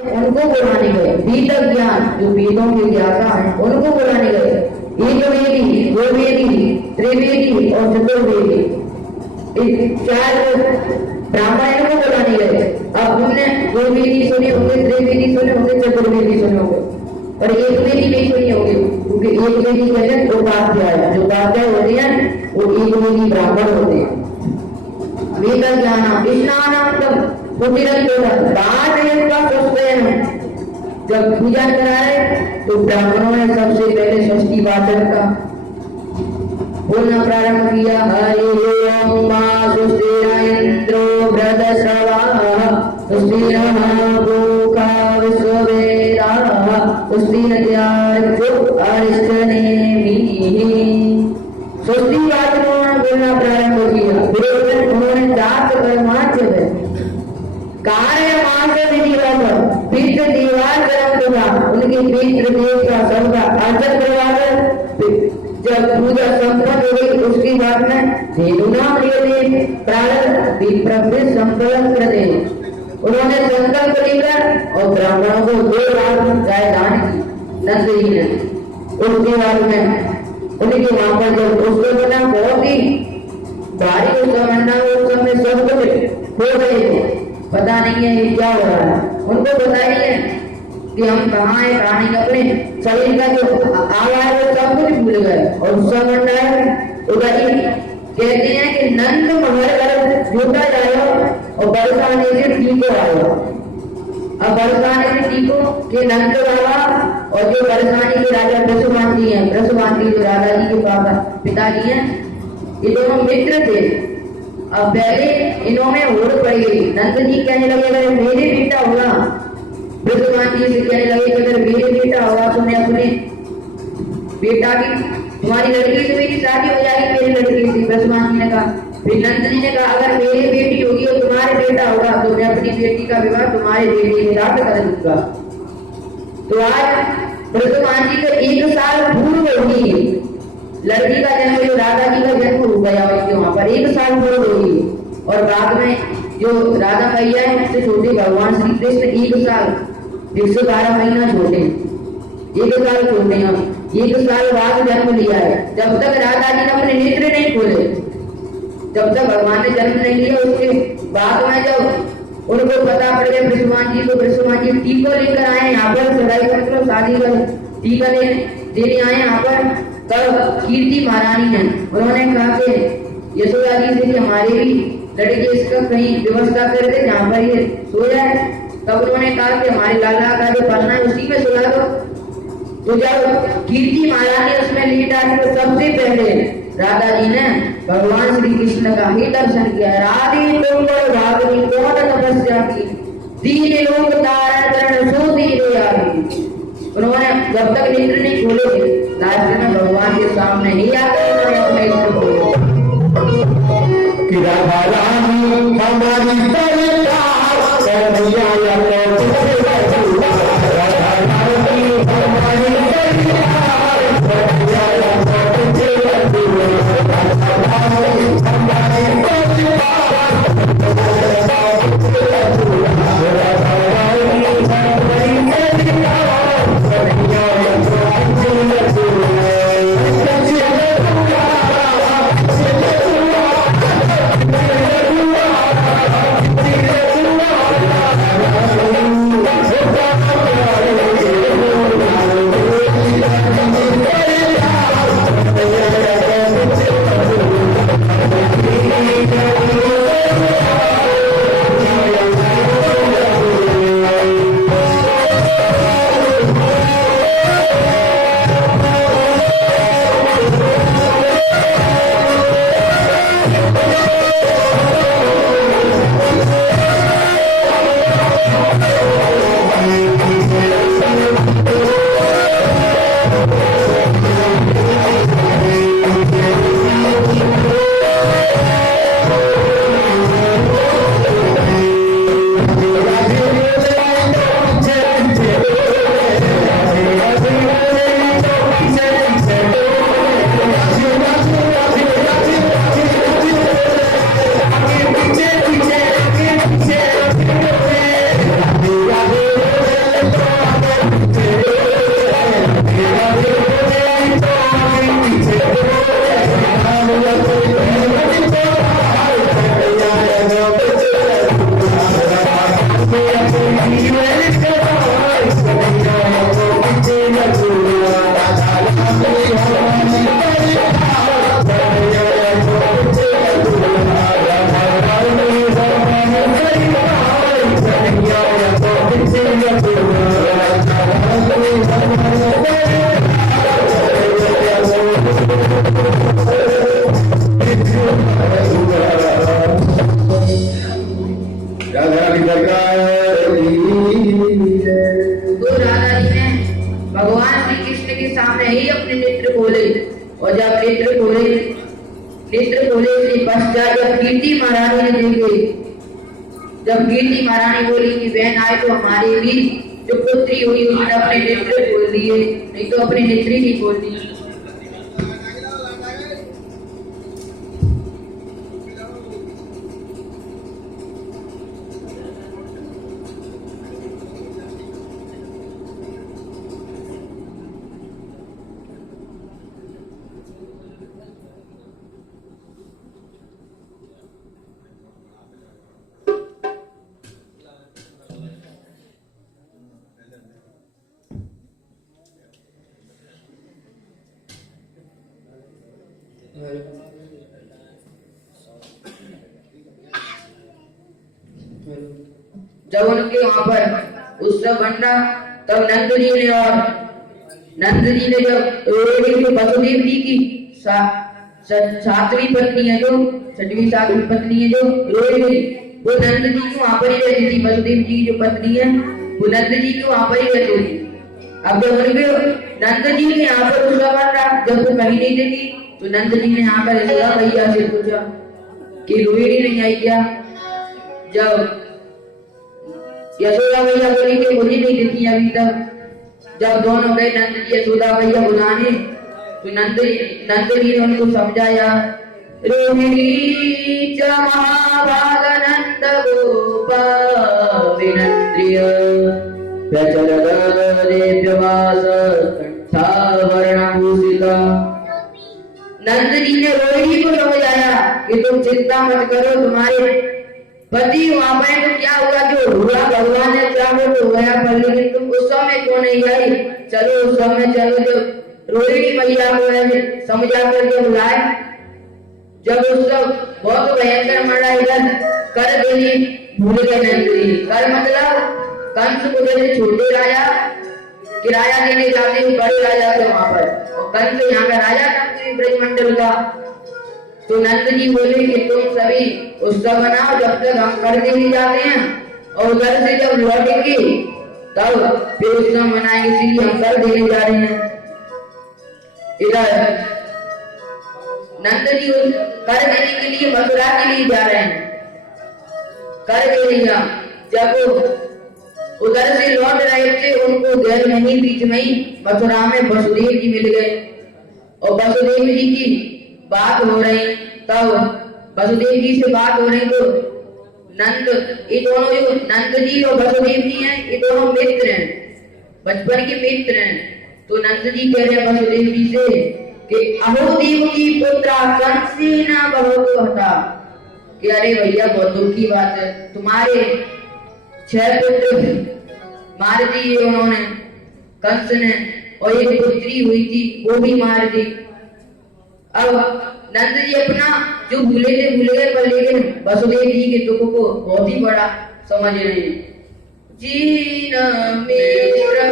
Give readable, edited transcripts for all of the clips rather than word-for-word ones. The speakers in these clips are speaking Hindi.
उनको बुलाने गए। वेद ज्ञान जो वेदों के ज्ञाता हैं उनको बुलाने गए। एक वेदी, दो वेदी, त्रिवेदी और चतुर्वेदी, चार ब्राह्मण इनको बुलाने गए। अब तुमने दो वेदी सुने होंगे, त्रिवेदी सुने होंगे, चतुर्वेदी सुने होंगे, और एक वेदी नहीं सुनी होगी, क्योंकि एक वेदी कहते उपाध्याय, जो उपाध्याय होते हैं वो एक वेदी ब्राह्मण होते हैं। वेद ज्ञान स्नानार्थम जब पूजा कराए तो ब्राह्मणों ने सबसे पहले षष्ठी वाचन का बोलना प्रारंभ किया। हरि ओम मा सुस्थिर इंद्रो वृद्धश्रवाः सुस्थिरः भूखा विश्ववेदाः सुस्थिरत्यार्यो अरिष्टनेमिः। षष्ठी वाचनों ने बोलना प्रारंभ किया। फिर उन्होंने जात कर्माच्य कार्य मार्ग विधिवत पितृ दीवार कर्म हुआ, उनके पितृ देव का सबका अर्चन करवाकर जब पूजा संपन्न हो गई उसके बाद में धेनुनाम लिए प्रारंभ विप्रवृत्त संकल्प कर दे। उन्होंने संकल्प लेकर और ब्राह्मणों को 2 लाख गाय दान की नंद जी ने। उसके बाद में उनके वहां पर जब उसको बना बहुत ही भारी उस समय सब कुछ हो गए थे, पता नहीं है ये क्या हो रहा है। उनको बताइए कि हम कहाँ है, कहाँ नहीं, अपने शरीर का जो आवा है वो सब कुछ भूल गए। और उत्सव उदाई कहते हैं कि नंद महल झूठा जाएगा और बरसाने से टीको आएगा। अब बरसाने से टीको के नंद बाबा और जो बरसाने के राजा ब्रसवांती हैं, ब्रसवांती जो राजा जी के पापा पिताजी हैं, ये दोनों मित्र थे। अब पहले इन्होंने होड़ पड़ गई। नंद जी कहने लगे अगर मेरे बेटा होगा, ब्रजवांती से कहने लगे कि अगर मेरे बेटा होगा तो मैं अपने बेटा की, तुम्हारी लड़की से मेरी शादी हो जाएगी मेरी लड़की से, ब्रजवांती ने कहा। फिर नंद जी ने कहा अगर मेरी बेटी होगी और तुम्हारे बेटा होगा तो मैं अपनी बेटी का विवाह तुम्हारे बेटे के साथ कर दूंगा। तो आज ब्रजवांती को 1 साल पूर्व होगी लड़की का जन्म, जो राधा जी का जन्म हो गया उसके वहां पर 1 साल पूर्व होगी। और बाद में जो राधा मैया है उससे छोटे भगवान श्री कृष्ण 1 साल 112 महीना छोटे, 1 साल छोटे हैं। 1 साल बाद जन्म लिया है। जब तक राधा जी ने अपने नेत्र नहीं खोले, जब तक भगवान ने जन्म नहीं लिया, उसके बाद में जब उनको पता पड़ गया ब्रजवान जी को, ब्रजवान जी टीका लेकर आए यहाँ पर, सगाई कर शादी कर टीका देने आए यहाँ पर। तब कीर्ति महारानी है, उन्होंने कहा कि यशोदा जी से हमारे भी लड़के इसका कहीं व्यवस्था कर दे जहाँ पर ये सो जाए। तब उन्होंने कहा कि हमारे लाला का जो पलना है उसी में सुला दो। तो जब कीर्ति महारानी उसमें लेट आई तो सबसे पहले राधा जी ने भगवान श्री कृष्ण का ही दर्शन किया। राधे तुम भागनी कौन तपस्या की, दीन लोक तारण करण सो दीने आगे। उन्होंने जब तक नेत्र नहीं खोले लास्ट में भगवान के सामने ही आकर उन्होंने अपने नेत्र खोले। राधा रानी हमारी तो राधा जी ने भगवान श्री कृष्ण के सामने ही अपने नेत्र खोले और जब नेत्र खोले इसके पश्चात जब कीर्ति महारानी ने देखे, जब कीर्ति महारानी बोली कि बहन आए तो हमारी भी जो पुत्री हुई उसने अपने नेत्र खोल दिए, नहीं तो अपने नेत्र ही नहीं खोल दिए। जब उनके वहां पर उत्सव बन रहा तब नंद जी ने जब वसुदेव जी की सातवीं पत्नी है जो सातवीं पत्नी है जो रोहिणी, वो नंद जी को वहां पर ही रहती थी। वसुदेव जी की जो पत्नी है वो नंद जी को वहां पर ही रहती थी। अब जब उनके नंद जी ने यहाँ पर उत्सव बन रहा, जब वो कहीं नहीं देखी तो नंद जी ने यहाँ पर यशोदा मैया से पूछा कि रोहिणी नहीं आई क्या? जब यशोदा मैया बोली कि मुझे नहीं दिखी अभी तक। जब दोनों गए नंद जी यशोदा मैया बुलाने तो नंद जी ने उनको समझाया, रोहिणी च महाभाग नंद गोप विनंद्रिय प्रचलद देव्यवास कंठाभरणभूषिता। नंद जी ने रोहिणी को समझाया कि तुम चिंता मत करो, तुम्हारे पति वहां पर तो क्या हुआ, जो हुआ भगवान ने चाहा तो गया, पर लेकिन तुम उस समय क्यों नहीं आई? चलो उस समय चलो। जब रोहिणी मैया को समझा करके बुलाए, जब उस सब बहुत भयंकर मरा इधर कर देनी भूल गए नंद जी। कर मतलब कंस को जैसे छोटे राजा किराया देने जाते हैं बड़े राजा थे वहां पर, और कंस यहाँ का राजा था पूरी ब्रजमंडल का। तो नंद जी बोले कि तुम सभी उत्सव बनाओ जब तक हम कर देने जाते हैं, और उधर से जब लौटेंगे तब फिर उत्सव मनाएंगे, इसीलिए हम कर देने जा रहे हैं। इधर नंद जी कर देने के लिए मथुरा के लिए जा रहे हैं, कर देने जा। जब उधर से लौट रहे थे उनको देर नहीं, बीच में ही मथुरा में वसुदेव जी मिल गए, और वसुदेव जी की बात हो रही। तब वसुदेव जी से बात हो रही तो ये दोनों जो नंद जी और वसुदेव जी हैं, ये दोनों मित्र हैं, बचपन के मित्र हैं। तो नंद जी कह रहे वसुदेव जी से कि अहो देव की पुत्रा कंसेन बहुत होता, कि अरे भैया बहुत दुख की बात है, तुम्हारे 6 पुत्र मार दिए उन्होंने कंस ने, और एक पुत्री हुई थी वो भी मार दी। अब नंद जी अपना जो भूले थे भूल गए, पर लेकिन वसुदेव जी के दुख को बहुत ही बड़ा समझ रहे हैं। जीन मेरा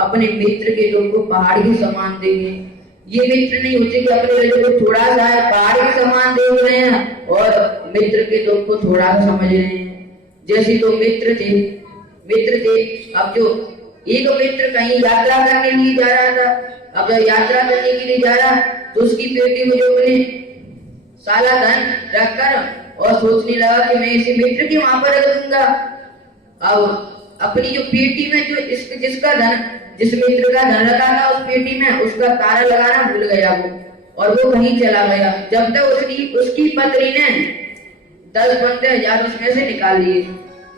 अपने मित्र के दुख को पहाड़ के समान देंगे। ये मित्र नहीं होते कि अपने रज को थोड़ा सा पहाड़ के समान देख रहे हैं और मित्र के दुख को थोड़ा सा समझ रहे हैं। जैसे तो मित्र थे अब जो एक मित्र कहीं यात्रा करने के लिए जा रहा था। अब जब यात्रा करने के लिए जा रहा तो उसकी पेटी में जो अपने साला धन रखकर और सोचने लगा कि मैं इसे मित्र के वहां पर रख दूंगा। अब अपनी जो पेटी में जो जिस मित्र का धन रखा था उस पेटी में उसका ताला लगाना भूल गया वो, और वो कहीं चला गया। जब तक उसकी पत्नी ने 10-15 हजार उसमें से निकाल लिए।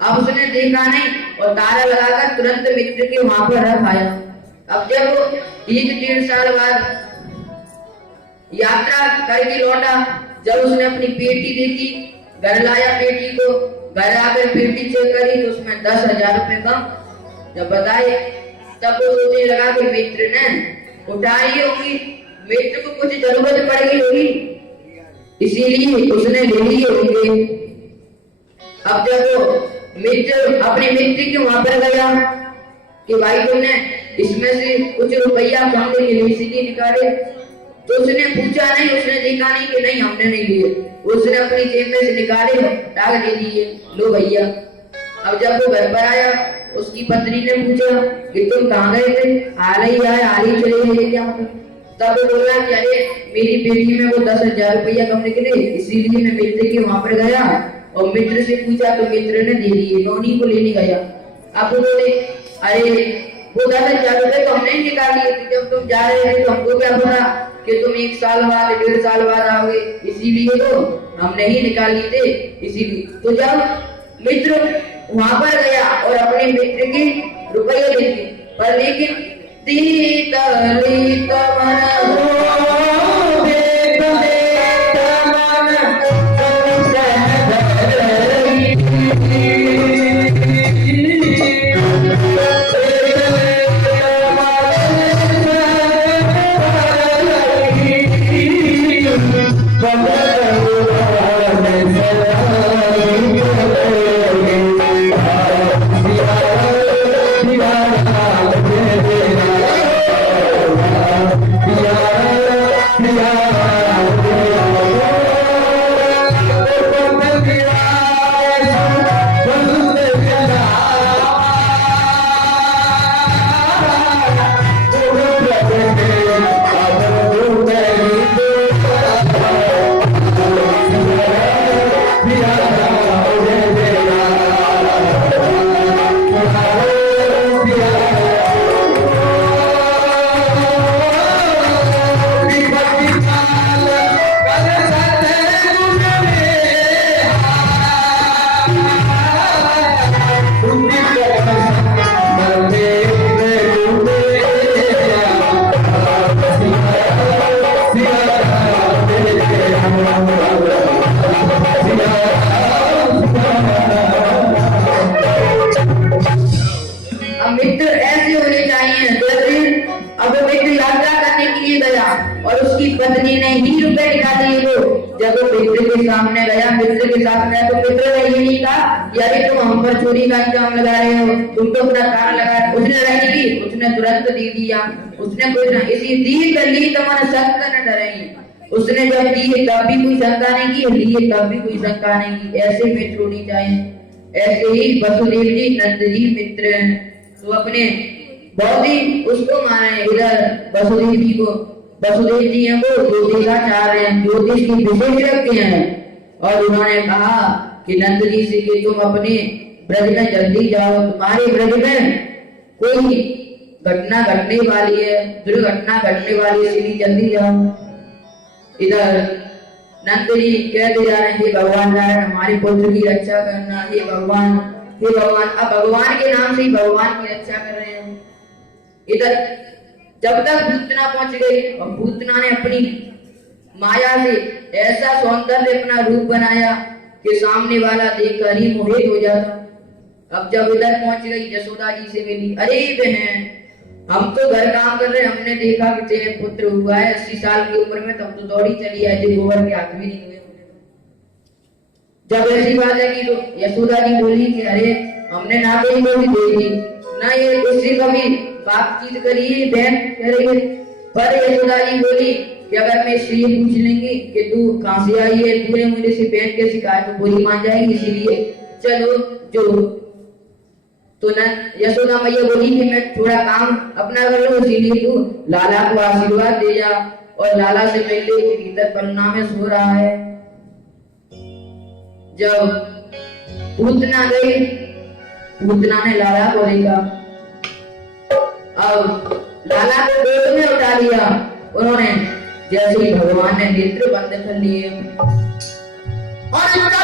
अब उसने देखा नहीं और ताला लगाकर तुरंत मित्र के वहां पर रख आया। अब जब वो 1-1.5 साल बाद यात्रा करके लौटा, जब उसने अपनी पेटी देखी, घर लाया पेटी को, घर आकर पेटी चेक करी तो उसमें 10,000 रुपए कम जब बताए, तब वो सोचने लगा कि मित्र ने उठाई होगी, मित्र को कुछ जरूरत पड़ गई होगी इसीलिए उसने ले लिए होंगे। अब जब वो मित्र अपने मित्र के वहां पर गया कि भाई तुमने इसमें से कुछ रुपया कम के लिए इसीलिए निकाले, तो उसने पूछा नहीं, उसने देखा नहीं कि नहीं हमने नहीं लिए, उसने अपनी जेब में से निकाले टाग दे दिए, लो भैया। अब जब वो घर पर आया उसकी पत्नी ने पूछा कि तुम कहाँ गए थे? हाल ही आए, हाल ही चले गए, क्या मतलब? तब वो बोला कि अरे मेरी पेटी में वो 10,000 रुपया कम निकले इसीलिए मैं मित्र के वहां पर गया और मित्र से पूछा तो मित्र ने दे दिए, उन्हीं को लेने गया। अब उन्होंने अरे वो 10,000 रुपए तो हमने निकाल लिए थे, जब तुम जा रहे थे तो हमको क्या पता कि तुम 1 साल बाद 1.5 साल बाद आओगे, इसीलिए तो हमने ही निकाल लिए थे इसीलिए। तो जब मित्र वहां पर गया और अपने मित्र के रुपये देखे, पर लेकिन मित्र ऐसे होने चाहिए। अब मित्र यात्रा करने के लिए गया और उसकी पत्नी ने ही रुपए निकाले वो, जब वो मित्र के सामने गया, मित्र के साथ में तो मित्र ने ये नहीं कहा यार तुम हम पर चोरी का इल्जाम लगा रहे हो, तुम तो अपना कार लगा, उसने लड़ाई की, उसने तुरंत दे दिया, उसने कुछ नहीं, इसी दी कर ली तुम्हारा शंका न डरेगी, उसने जब दी तब भी कोई शंका नहीं की, लिए तब भी कोई शंका नहीं की। ऐसे मित्र होनी चाहिए। ऐसे ही वसुदेव जी नंद जी मित्र हैं, तो अपने बहुत ही उसको माने इधर वसुदेव जी को, वसुदेव जी हैं वो ज्योतिषाचार्य हैं, ज्योतिष की विशेषज्ञ हैं, और उन्होंने कहा कि नंद जी से कि तुम अपने ब्रज में जल्दी जाओ, तुम्हारे ब्रज में कोई घटना घटने वाली है, दुर्घटना घटने वाली है, इसलिए जल्दी जाओ। इधर नंद जी कहते जा रहे हैं हे भगवान नारायण हमारे पुत्र की रक्षा करना, हे भगवान, हे भगवान। अब भगवान के नाम से ही भगवान की रक्षा कर रहे हैं। इधर जब तक पूतना पहुंच गई और पूतना ने अपनी माया से ऐसा सौंदर्य अपना रूप बनाया कि सामने वाला देखकर ही मोहित हो जाता। अब जब इधर पहुंच गई यशोदा जी से मिली, अरे बहन हम तो घर काम कर रहे, हमने देखा कि तेरे पुत्र हुआ है 80 साल की उम्र में, तब तो दौड़ी चली आए थे, गोबर के हाथ भी नहीं हुए। जब ऐसी बात है कि तो यशोदा जी बोली कि अरे हमने ना कोई भी देखी ना ये उससे कभी बातचीत करी बहन कह रही है, पर यशोदा जी बोली कि अगर मैं इससे ये पूछ लेंगी कि तू कहां से आई है, तूने मुझे से बहन कैसे कहा, तो बोली मान जाएगी, इसीलिए चलो जो तो न यशोदा मैया बोली कि मैं थोड़ा काम अपना कर लूं, इसीलिए तू लाला को आशीर्वाद दे जा। और लाला से पहले वो भीतर पन्ना में सो रहा है। जब पूतना गई, पूतना ने लाला को देखा, अब लाला को गोद में उठा लिया। उन्होंने जैसे ही भगवान ने नेत्र बंद कर लिए, और इनका